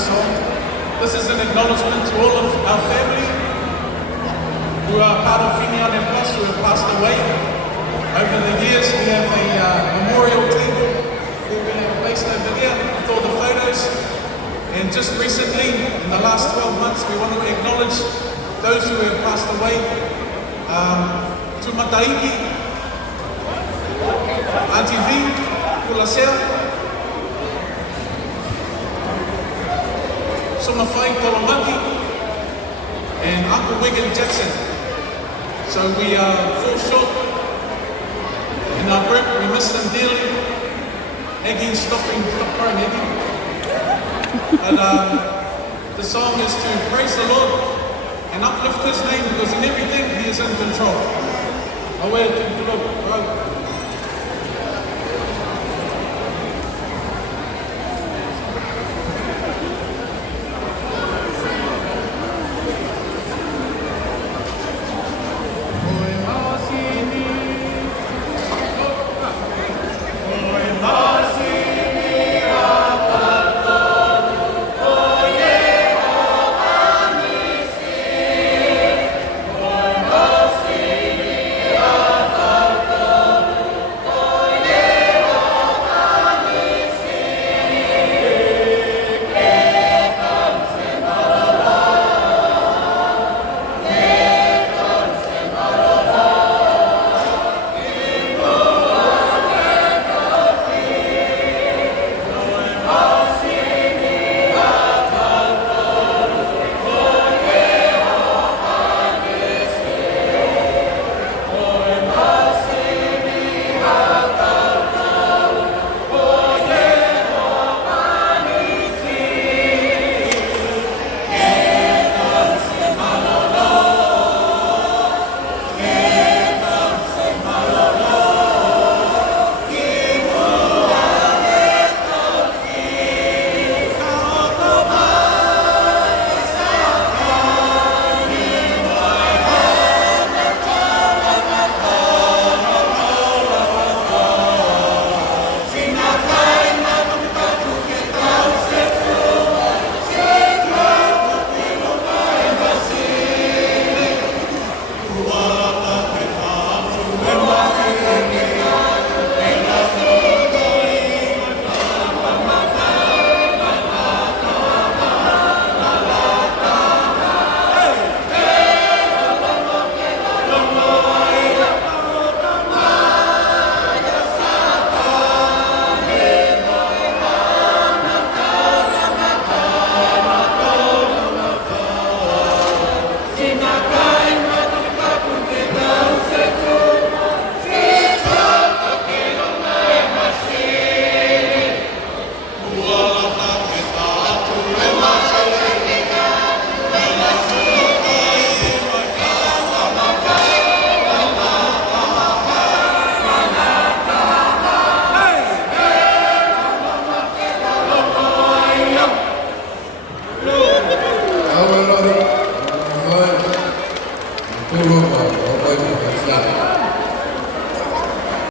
song. This is an acknowledgement to all of our family who are part of Finian and Plus who have passed away. Over the years, we have a memorial table where we have placed over there with all the photos. And just recently, in the last 12 months, we want to acknowledge those who have passed away. Tumataiki, Auntie V, Pulasea, Somafai Tolomaki, and Uncle Wigan Jackson. So we fall short in our group, we miss them dearly. Aggie, stop crying, Aggie. But the song is to praise the Lord and uplift His name because in everything He is in control. Away to the Lord.